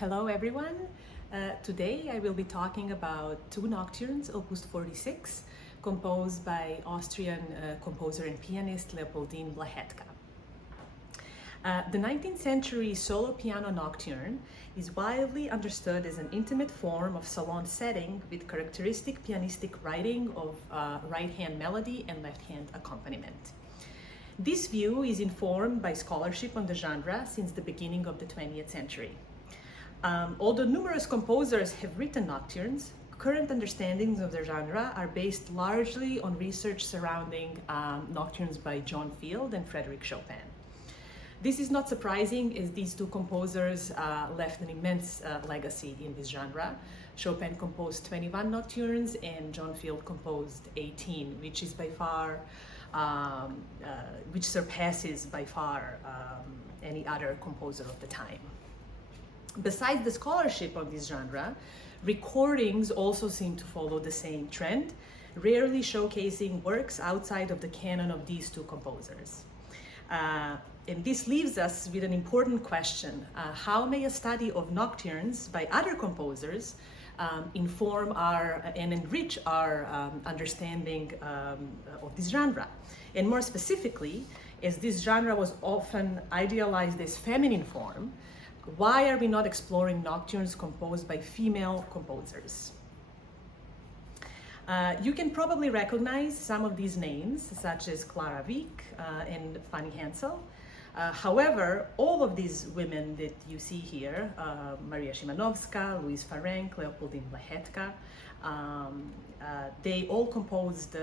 Hello everyone. Today I will be talking about two nocturnes, Opus 46, composed by Austrian composer and pianist Leopoldine Blahetka. The 19th century solo piano nocturne is widely understood as an intimate form of salon setting with characteristic pianistic writing of right-hand melody and left-hand accompaniment. This view is informed by scholarship on the genre since the beginning of the 20th century. Although numerous composers have written nocturnes, current understandings of the genre are based largely on research surrounding nocturnes by John Field and Frédéric Chopin. This is not surprising, as these two composers left an immense legacy in this genre. Chopin composed 21 nocturnes and John Field composed 18, which is by far, which surpasses by far any other composer of the time. Besides the scholarship on this genre, recordings also seem to follow the same trend, rarely showcasing works outside of the canon of these two composers. And this leaves us with an important question. How may a study of nocturnes by other composers inform and enrich our understanding of this genre? And more specifically, as this genre was often idealized as feminine form, why are we not exploring nocturnes composed by female composers? You can probably recognize some of these names, such as Clara Wieck and Fanny Hensel. However, all of these women that you see here, Maria Szymanowska, Louise Farenc, Leopoldine Blahetka, they all composed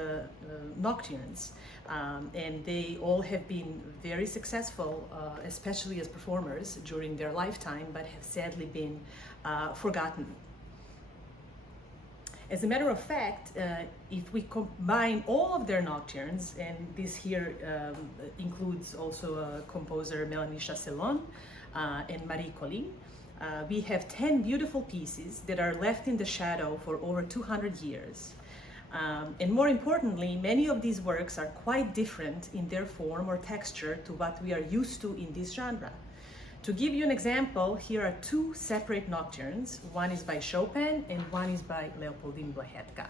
nocturnes, and they all have been very successful, especially as performers during their lifetime, but have sadly been forgotten. As a matter of fact, if we combine all of their nocturnes, and this here includes also composer Mélanie Chasselon and Marie Colli, we have 10 beautiful pieces that are left in the shadow for over 200 years. And more importantly, many of these works are quite different in their form or texture to what we are used to in this genre. To give you an example, here are two separate nocturnes. One is by Chopin and one is by Leopoldine Blahetka.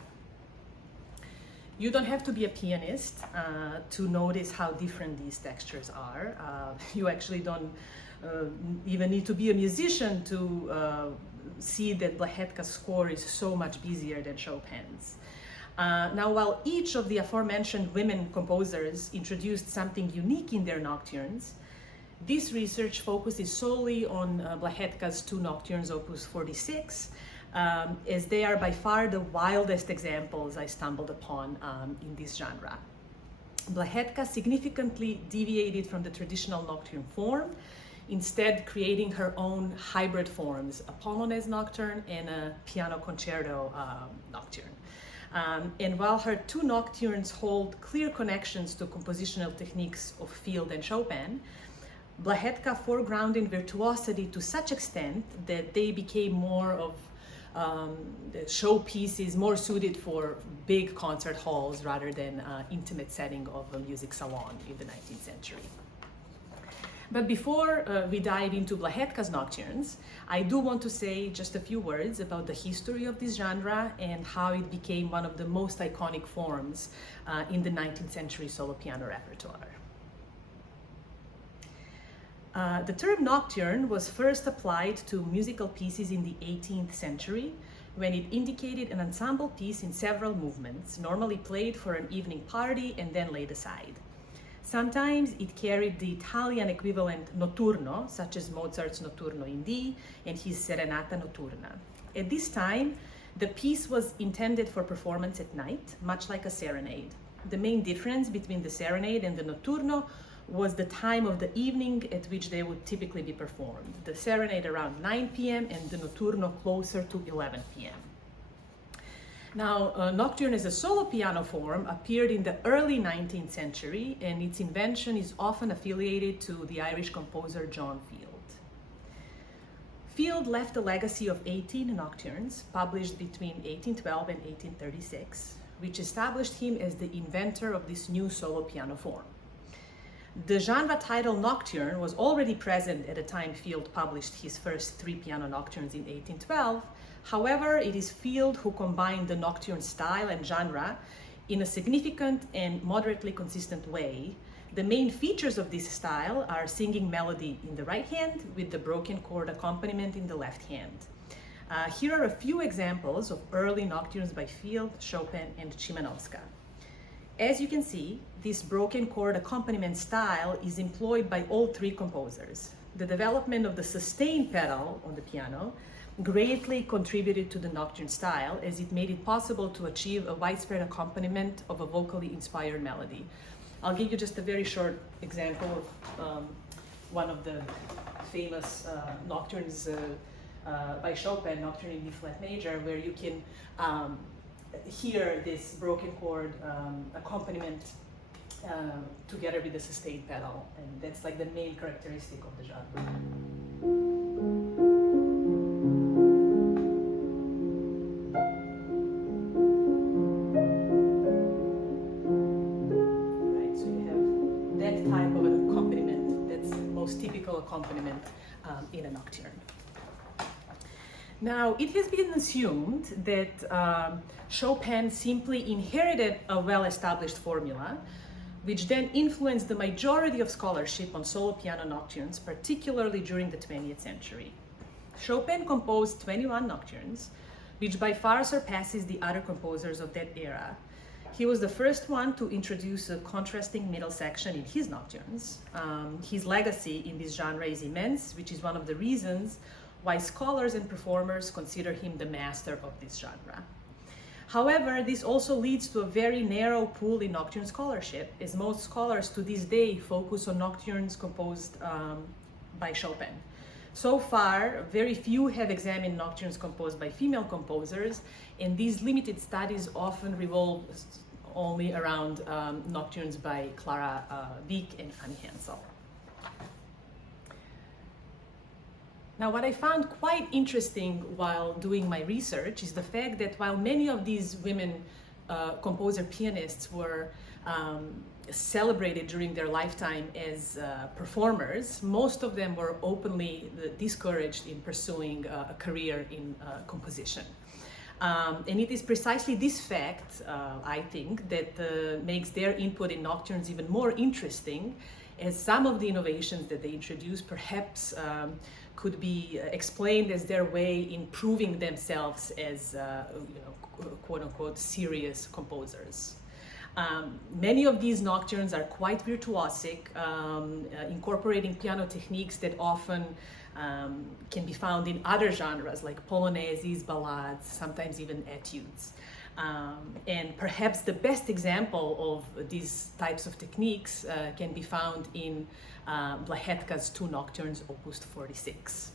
You don't have to be a pianist to notice how different these textures are. You actually don't even need to be a musician to see that Blahetka's score is so much busier than Chopin's. Now, while each of the aforementioned women composers introduced something unique in their nocturnes, this research focuses solely on Blahetka's two nocturnes, Opus 46, as they are by far the wildest examples I stumbled upon in this genre. Blahetka significantly deviated from the traditional nocturne form, instead creating her own hybrid forms, a Polonaise nocturne and a piano concerto nocturne. And while her two nocturnes hold clear connections to compositional techniques of Field and Chopin, Blahetka foregrounded virtuosity to such extent that they became more of showpieces, more suited for big concert halls rather than intimate setting of a music salon in the 19th century. But before we dive into Blahetka's nocturnes, I do want to say just a few words about the history of this genre and how it became one of the most iconic forms in the 19th century solo piano repertoire. The term nocturne was first applied to musical pieces in the 18th century, when it indicated an ensemble piece in several movements, normally played for an evening party and then laid aside. Sometimes it carried the Italian equivalent notturno, such as Mozart's Notturno in D and his Serenata Notturna. At this time, the piece was intended for performance at night, much like a serenade. The main difference between the serenade and the notturno was the time of the evening at which they would typically be performed. The serenade around 9 p.m. and the notturno closer to 11 p.m. Now, nocturne as a solo piano form appeared in the early 19th century, and its invention is often affiliated to the Irish composer John Field. Field left a legacy of 18 nocturnes published between 1812 and 1836, which established him as the inventor of this new solo piano form. The genre title Nocturne was already present at the time Field published his first 3 piano nocturnes in 1812. However, it is Field who combined the nocturne style and genre in a significant and moderately consistent way. The main features of this style are singing melody in the right hand with the broken chord accompaniment in the left hand. Here are a few examples of early nocturnes by Field, Chopin, and Szymanowska. As you can see, this broken chord accompaniment style is employed by all 3 composers. The development of the sustain pedal on the piano greatly contributed to the nocturne style, as it made it possible to achieve a widespread accompaniment of a vocally inspired melody. I'll give you just a very short example of one of the famous nocturnes by Chopin, Nocturne in D flat major, where you can hear this broken chord accompaniment together with the sustained pedal, and that's like the main characteristic of the genre. Right, so you have that type of an accompaniment. That's the most typical accompaniment in a nocturne. Now, it has been assumed that Chopin simply inherited a well-established formula, which then influenced the majority of scholarship on solo piano nocturnes, particularly during the 20th century. Chopin composed 21 nocturnes, which by far surpasses the other composers of that era. He was the first one to introduce a contrasting middle section in his nocturnes. His legacy in this genre is immense, which is one of the reasons why scholars and performers consider him the master of this genre. However, this also leads to a very narrow pool in nocturne scholarship, as most scholars to this day focus on nocturnes composed by Chopin. So far, very few have examined nocturnes composed by female composers, and these limited studies often revolve only around nocturnes by Clara Wieck and Fanny Hensel. Now, what I found quite interesting while doing my research is the fact that while many of these women composer pianists were celebrated during their lifetime as performers, most of them were openly discouraged in pursuing a career in composition. And it is precisely this fact, I think, that makes their input in nocturnes even more interesting, as some of the innovations that they introduced perhaps could be explained as their way in proving themselves as quote-unquote serious composers. Many of these nocturnes are quite virtuosic, incorporating piano techniques that often can be found in other genres like polonaises, ballades, sometimes even etudes. And perhaps the best example of these types of techniques can be found in Blahetka's 2 nocturnes, Opus 46.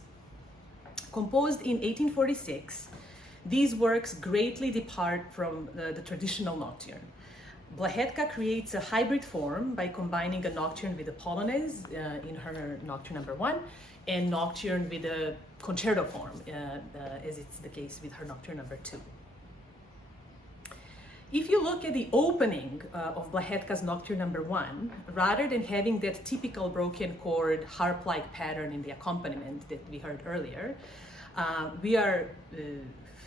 Composed in 1846, these works greatly depart from the traditional nocturne. Blahetka creates a hybrid form by combining a nocturne with a polonaise in her Nocturne number 1, and nocturne with a concerto form, as it's the case with her Nocturne number 2. If you look at the opening of Blahetka's Nocturne number 1, rather than having that typical broken chord harp-like pattern in the accompaniment that we heard earlier, we are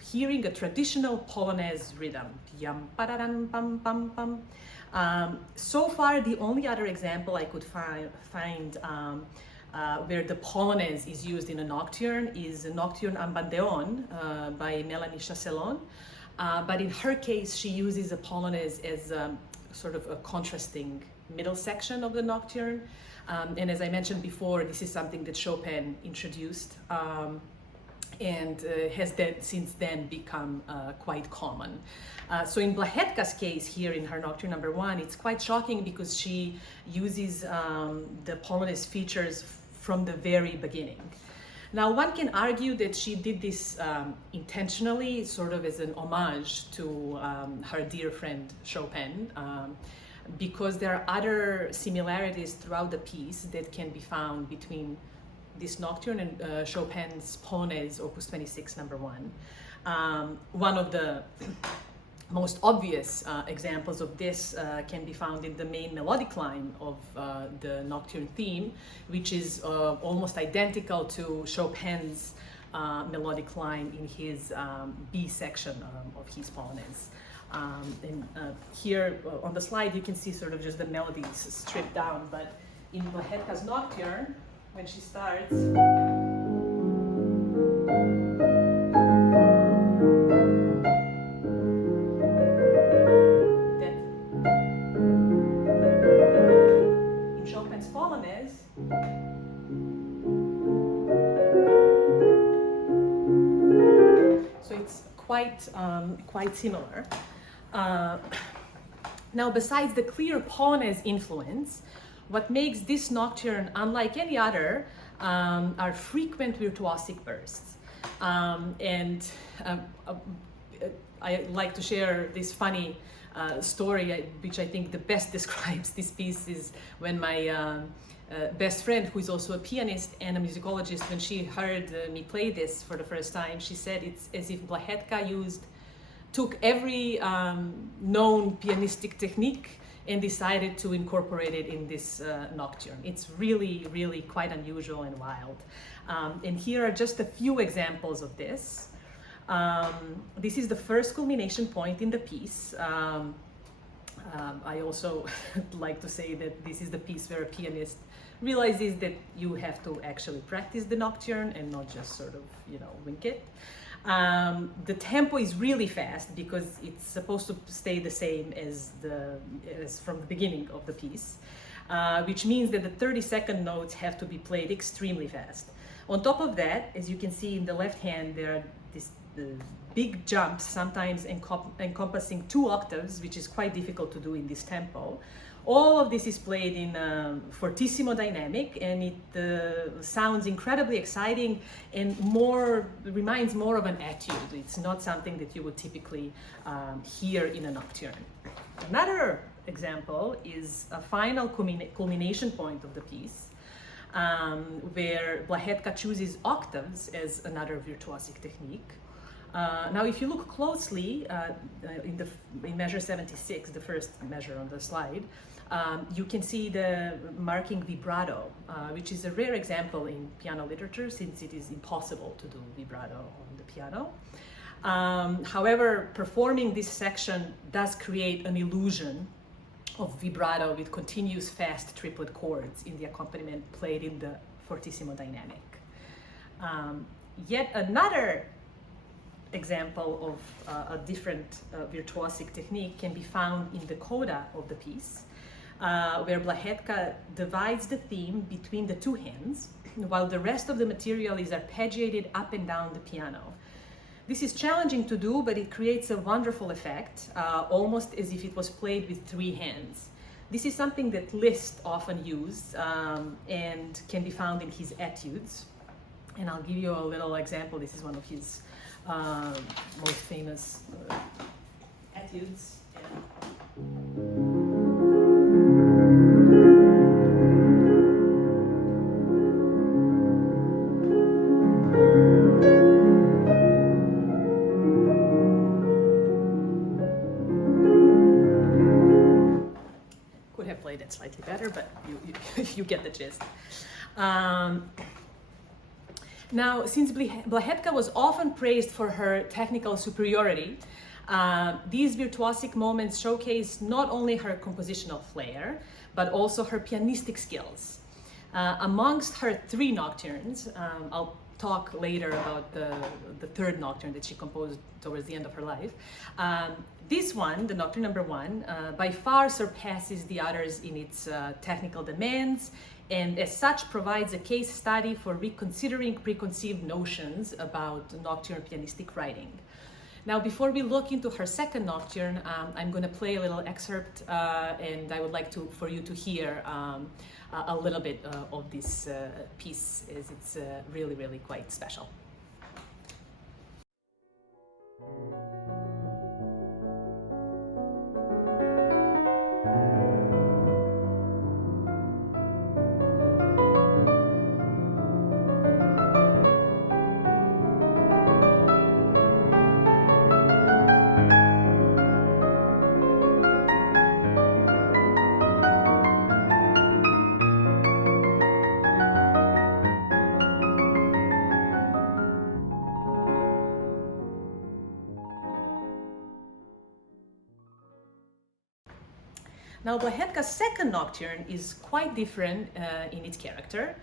hearing a traditional polonaise rhythm. Yam, pararam, pam, pam, pam. So far, the only other example I could find where the polonaise is used in a nocturne is Nocturne en Bandeon by Mélanie Chasselon. But in her case, she uses a polonaise as sort of a contrasting middle section of the nocturne. And as I mentioned before, this is something that Chopin introduced and has since then become quite common. So in Blahetka's case here in her Nocturne number 1, it's quite shocking because she uses the polonaise features from the very beginning. Now, one can argue that she did this intentionally, sort of as an homage to her dear friend Chopin, because there are other similarities throughout the piece that can be found between this nocturne and Chopin's Polonaise, Opus 26, number 1. One of the most obvious examples of this can be found in the main melodic line of the Nocturne theme, which is almost identical to Chopin's melodic line in his B section of his Polonaise. And here on the slide you can see sort of just the melodies stripped down, but in Blahetka's Nocturne, when she starts, quite similar. Now, besides the clear Polonaise influence, what makes this nocturne unlike any other are frequent virtuosic bursts. I like to share this funny story, which I think the best describes this piece, is when my best friend, who is also a pianist and a musicologist, when she heard me play this for the first time, she said it's as if Blahetka took every known pianistic technique and decided to incorporate it in this nocturne. It's really, really quite unusual and wild. And here are just a few examples of this. This is the first culmination point in the piece. I also like to say that this is the piece where a pianist realizes that you have to actually practice the nocturne and not just sort of, wing it. The tempo is really fast because it's supposed to stay the same as from the beginning of the piece, which means that the 30-second notes have to be played extremely fast. On top of that, as you can see in the left hand, there are these big jumps, sometimes encompassing 2 octaves, which is quite difficult to do in this tempo. All of this is played in fortissimo dynamic, and it sounds incredibly exciting and reminds more of an etude. It's not something that you would typically hear in a nocturne. Another example is a final culmination point of the piece, where Blahetka chooses octaves as another virtuosic technique. Now, if you look closely in measure 76, the first measure on the slide, you can see the marking vibrato, which is a rare example in piano literature since it is impossible to do vibrato on the piano. However, performing this section does create an illusion of vibrato with continuous fast triplet chords in the accompaniment played in the fortissimo dynamic. Yet another example of a different virtuosic technique can be found in the coda of the piece, where Blahetka divides the theme between the 2 hands, while the rest of the material is arpeggiated up and down the piano. This is challenging to do, but it creates a wonderful effect, almost as if it was played with 3 hands. This is something that Liszt often used and can be found in his etudes. And I'll give you a little example. This is one of his most famous etudes. Could have played it slightly better, but you get the gist. Now, since Blahetka was often praised for her technical superiority, these virtuosic moments showcase not only her compositional flair, but also her pianistic skills. Amongst her 3 nocturnes, I'll talk later about the 3rd nocturne that she composed towards the end of her life. This one, the Nocturne number 1, by far surpasses the others in its technical demands, and as such provides a case study for reconsidering preconceived notions about nocturne pianistic writing. Now, before we look into her 2nd nocturne, I'm going to play a little excerpt, and I would like for you to hear a little bit of this piece, as it's really, really quite special. Now, Blahetka's second nocturne is quite different in its character,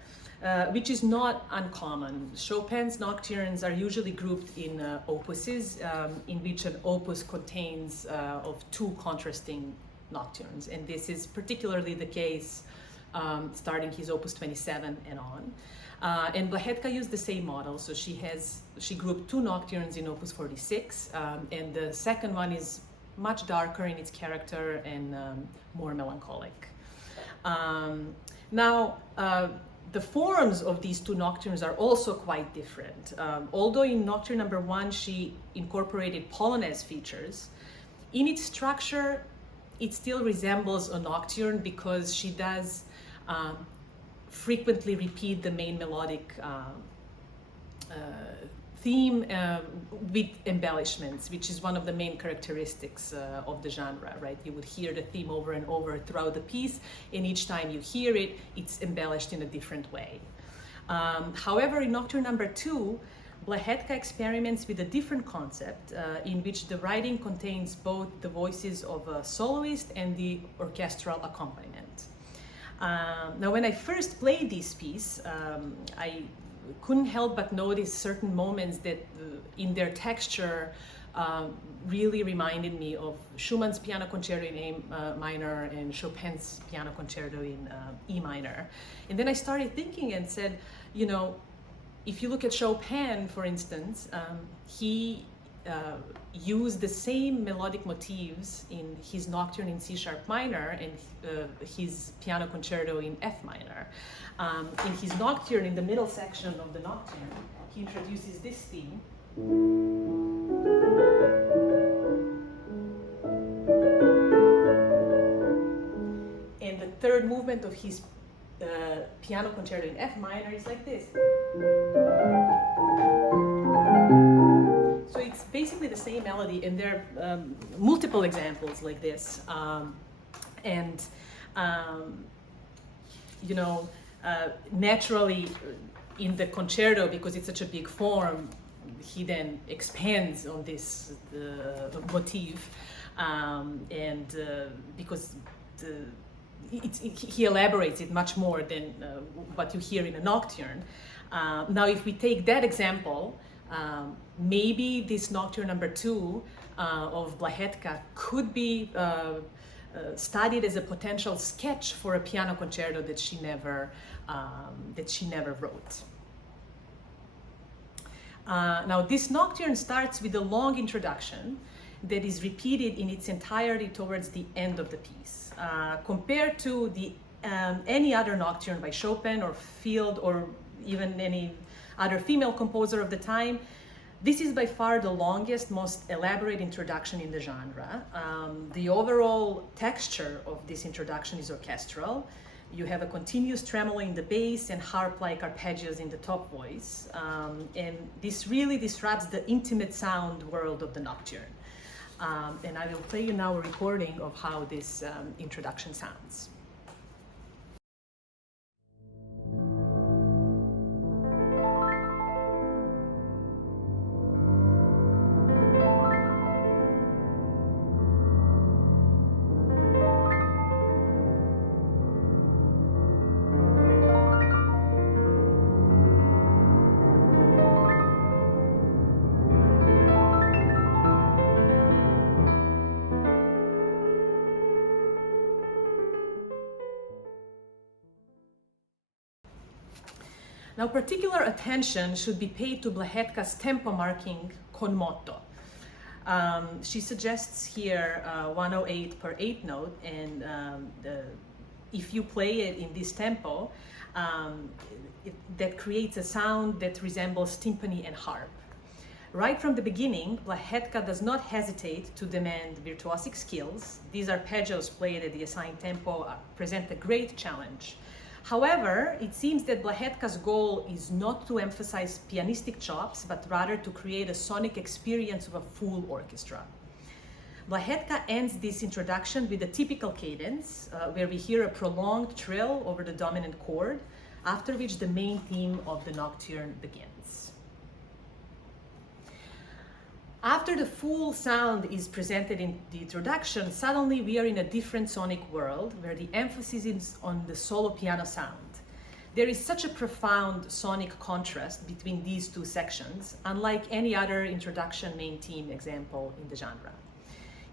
which is not uncommon. Chopin's nocturnes are usually grouped in opuses, in which an opus contains of two contrasting nocturnes, and this is particularly the case starting his opus 27 and on. And Blahetka used the same model, so she grouped two nocturnes in opus 46, and the second one is much darker in its character and more melancholic. Now, the forms of these two nocturnes are also quite different. Although in Nocturne number 1 she incorporated Polonaise features, in its structure it still resembles a nocturne because she does frequently repeat the main melodic theme with embellishments, which is one of the main characteristics of the genre, right? You would hear the theme over and over throughout the piece, and each time you hear it, it's embellished in a different way. However, in Nocturne number 2, Blahetka experiments with a different concept in which the writing contains both the voices of a soloist and the orchestral accompaniment. Now, when I first played this piece, I couldn't help but notice certain moments that in their texture really reminded me of Schumann's piano concerto in A minor and Chopin's piano concerto in E minor. And then I started thinking and said, you know, if you look at Chopin, for instance, he used the same melodic motifs in his nocturne in C sharp minor and his piano concerto in F minor. In his nocturne, in the middle section of the nocturne, he introduces this theme. And the third movement of his piano concerto in F minor is like this. So it's basically the same melody, and there are multiple examples like this. You know, naturally in the concerto, because it's such a big form, he then expands on this motif, because he elaborates it much more than what you hear in a nocturne. Now, if we take that example, maybe this Nocturne number 2 of Blahetka could be studied as a potential sketch for a piano concerto that she never wrote. Now, this nocturne starts with a long introduction that is repeated in its entirety towards the end of the piece. Compared to any other nocturne by Chopin or Field or even any other female composer of the time, this is by far the longest, most elaborate introduction in the genre. The overall texture of this introduction is orchestral. You have a continuous tremolo in the bass and harp-like arpeggios in the top voice. And this really disrupts the intimate sound world of the nocturne. And I will play you now a recording of how this introduction sounds. Now, particular attention should be paid to Blahetka's tempo marking con motto. She suggests here 108 per 8 note, and if you play it in this tempo, that creates a sound that resembles timpani and harp. Right from the beginning, Blahetka does not hesitate to demand virtuosic skills. These arpeggios played at the assigned tempo present a great challenge. However, it seems that Blahetka's goal is not to emphasize pianistic chops, but rather to create a sonic experience of a full orchestra. Blahetka ends this introduction with a typical cadence, where we hear a prolonged trill over the dominant chord, after which the main theme of the nocturne begins. After the full sound is presented in the introduction, suddenly we are in a different sonic world where the emphasis is on the solo piano sound. There is such a profound sonic contrast between these two sections, unlike any other introduction main theme example in the genre.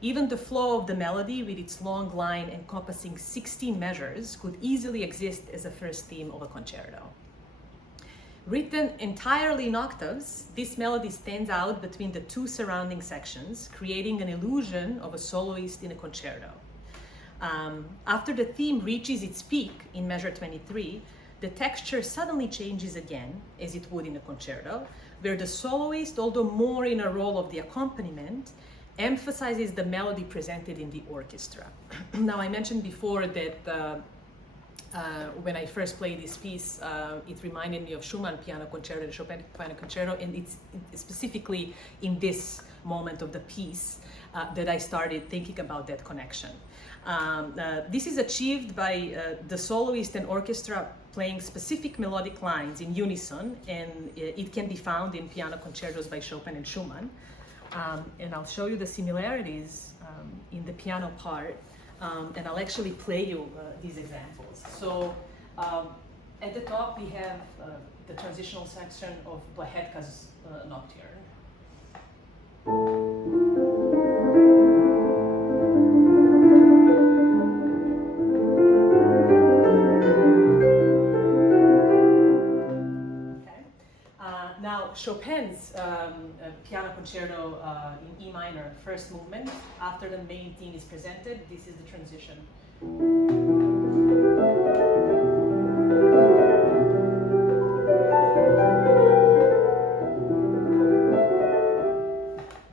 Even the flow of the melody with its long line encompassing 16 measures could easily exist as a first theme of a concerto. Written entirely in octaves, this melody stands out between the two surrounding sections, creating an illusion of a soloist in a concerto. After the theme reaches its peak in measure 23, the texture suddenly changes again, as it would in a concerto, where the soloist, although more in a role of the accompaniment, emphasizes the melody presented in the orchestra. Now, I mentioned before that when I first played this piece, it reminded me of Schumann Piano Concerto, the Chopin Piano Concerto, and it's specifically in this moment of the piece that I started thinking about that connection. This is achieved by the soloist and orchestra playing specific melodic lines in unison, and it can be found in piano concertos by Chopin and Schumann. And I'll show you the similarities in the piano part, and I'll actually play you these examples. So at the top we have the transitional section of Blahetka's Nocturne. Now, Chopin's piano concerto in E minor, first movement, after the main theme is presented, this is the transition.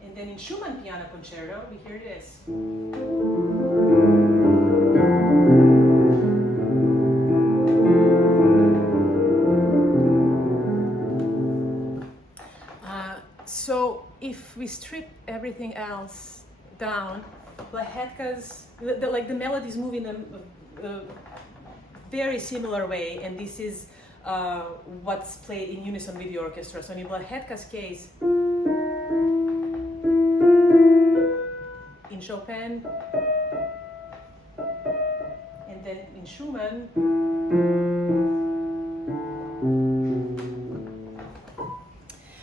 And then in Schumann piano concerto, we hear this. So if we strip everything else down, Blahetka's, the melodies move in a very similar way, and this is what's played in unison with the orchestra. So in Blahetka's case, in Chopin, and then in Schumann,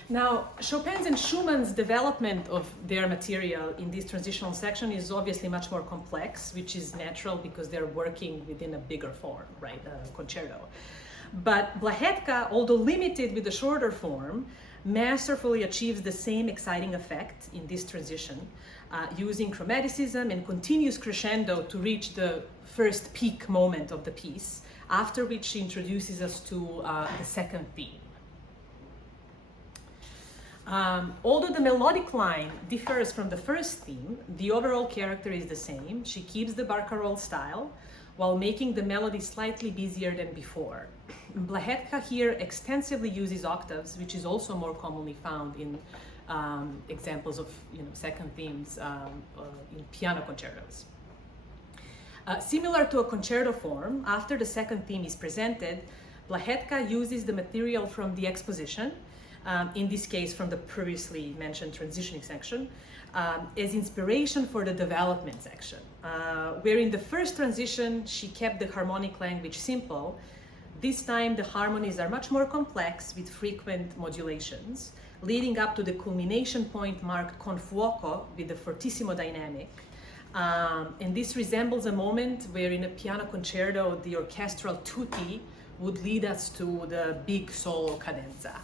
now, Chopin's and Schumann's development of their material in this transitional section is obviously much more complex, which is natural because they're working within a bigger form, right, a concerto. But Blahetka, although limited with the shorter form, masterfully achieves the same exciting effect in this transition, using chromaticism and continuous crescendo to reach the first peak moment of the piece, after which she introduces us to the second theme. Although the melodic line differs from the first theme, the overall character is the same. She keeps the barcarolle style while making the melody slightly busier than before. Blahetka here extensively uses octaves, which is also more commonly found in examples of second themes in piano concertos. Similar to a concerto form, after the second theme is presented, Blahetka uses the material from the exposition, in this case from the previously mentioned transitioning section, as inspiration for the development section, where in the first transition she kept the harmonic language simple. This time the harmonies are much more complex with frequent modulations, leading up to the culmination point marked con fuoco with the fortissimo dynamic. And this resembles a moment where in a piano concerto the orchestral tutti would lead us to the big solo cadenza.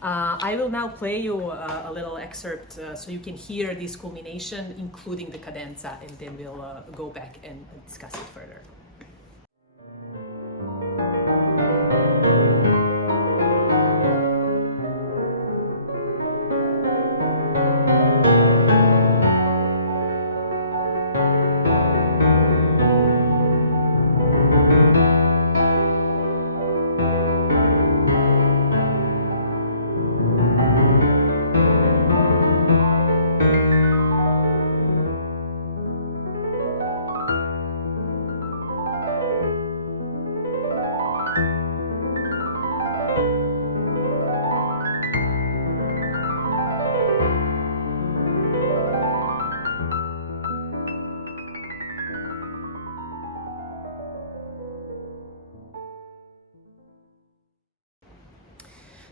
I will now play you a little excerpt so you can hear this culmination, including the cadenza, and then we'll go back and discuss it further.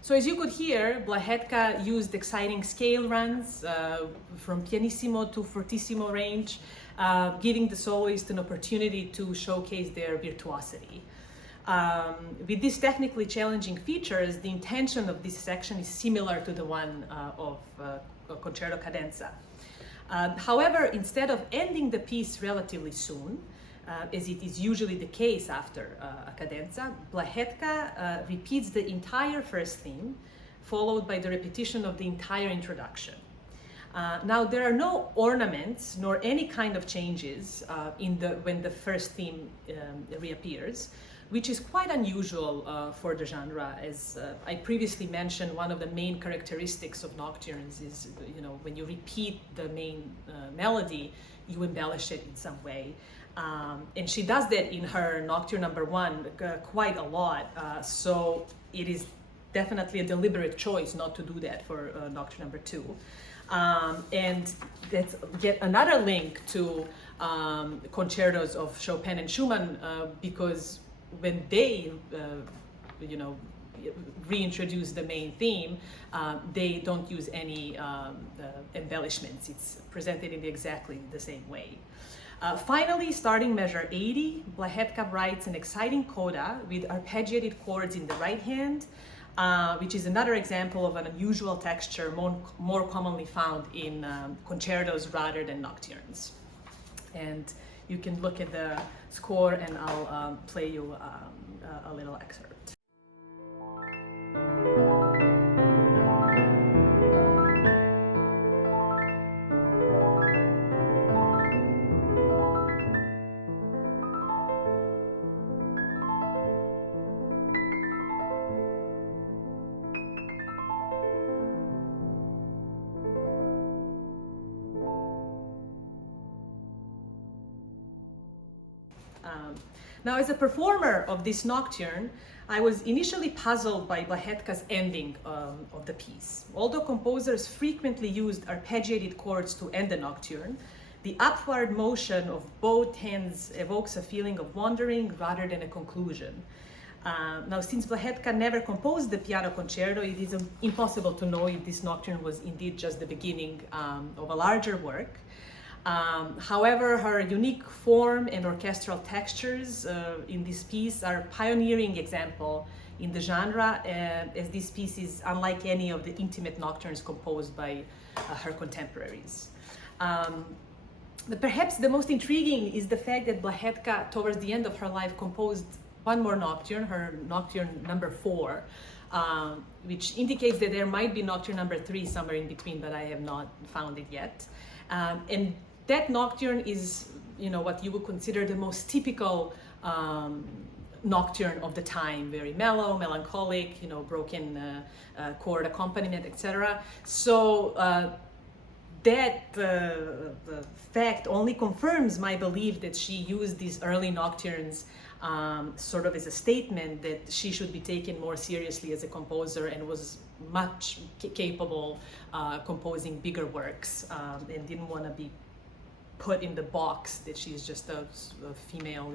So as you could hear, Blahetka used exciting scale runs from pianissimo to fortissimo range, giving the soloist an opportunity to showcase their virtuosity. With these technically challenging features, the intention of this section is similar to the one of Concerto Cadenza. However, instead of ending the piece relatively soon, as it is usually the case after a cadenza, Blahetka repeats the entire first theme, followed by the repetition of the entire introduction. Now, there are no ornaments nor any kind of changes when the first theme reappears, which is quite unusual for the genre. As I previously mentioned, one of the main characteristics of nocturnes is, when you repeat the main melody, you embellish it in some way. And she does that in her Nocturne number 1 quite a lot. So it is definitely a deliberate choice not to do that for Nocturne number 2. And that's yet another link to concertos of Chopin and Schumann, because when they, reintroduce the main theme, they don't use any embellishments. It's presented in exactly the same way. Finally, starting measure 80, Blahetka writes an exciting coda with arpeggiated chords in the right hand, which is another example of an unusual texture more commonly found in concertos rather than nocturnes. And you can look at the score, and I'll play you a little excerpt. Now, as a performer of this nocturne, I was initially puzzled by Blahetka's ending of the piece. Although composers frequently used arpeggiated chords to end the nocturne, the upward motion of both hands evokes a feeling of wandering rather than a conclusion. Now, since Blahetka never composed the piano concerto, it is impossible to know if this nocturne was indeed just the beginning of a larger work. However, her unique form and orchestral textures in this piece are a pioneering example in the genre, as this piece is unlike any of the intimate nocturnes composed by her contemporaries. But perhaps the most intriguing is the fact that Blahetka, towards the end of her life, composed one more nocturne, her Nocturne number 4, which indicates that there might be Nocturne number 3 somewhere in between, but I have not found it yet. And that nocturne is, what you would consider the most typical nocturne of the time, very mellow, melancholic, broken chord accompaniment, etc. So that fact only confirms my belief that she used these early nocturnes sort of as a statement that she should be taken more seriously as a composer, and was much capable composing bigger works, and didn't want to be put in the box that she's just a female,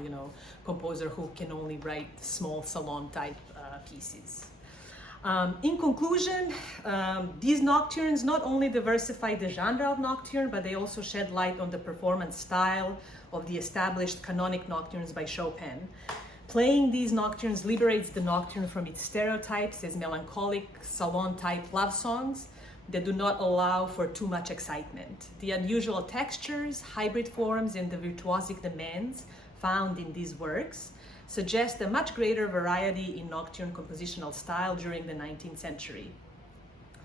composer who can only write small salon type pieces. In conclusion, these nocturnes not only diversify the genre of nocturne, but they also shed light on the performance style of the established canonic nocturnes by Chopin. Playing these nocturnes liberates the nocturne from its stereotypes as melancholic, salon-type love songs that do not allow for too much excitement. The unusual textures, hybrid forms, and the virtuosic demands found in these works suggest a much greater variety in nocturne compositional style during the 19th century.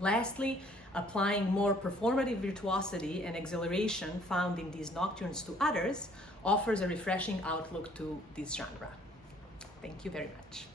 Lastly, applying more performative virtuosity and exhilaration found in these nocturnes to others offers a refreshing outlook to this genre. Thank you very much.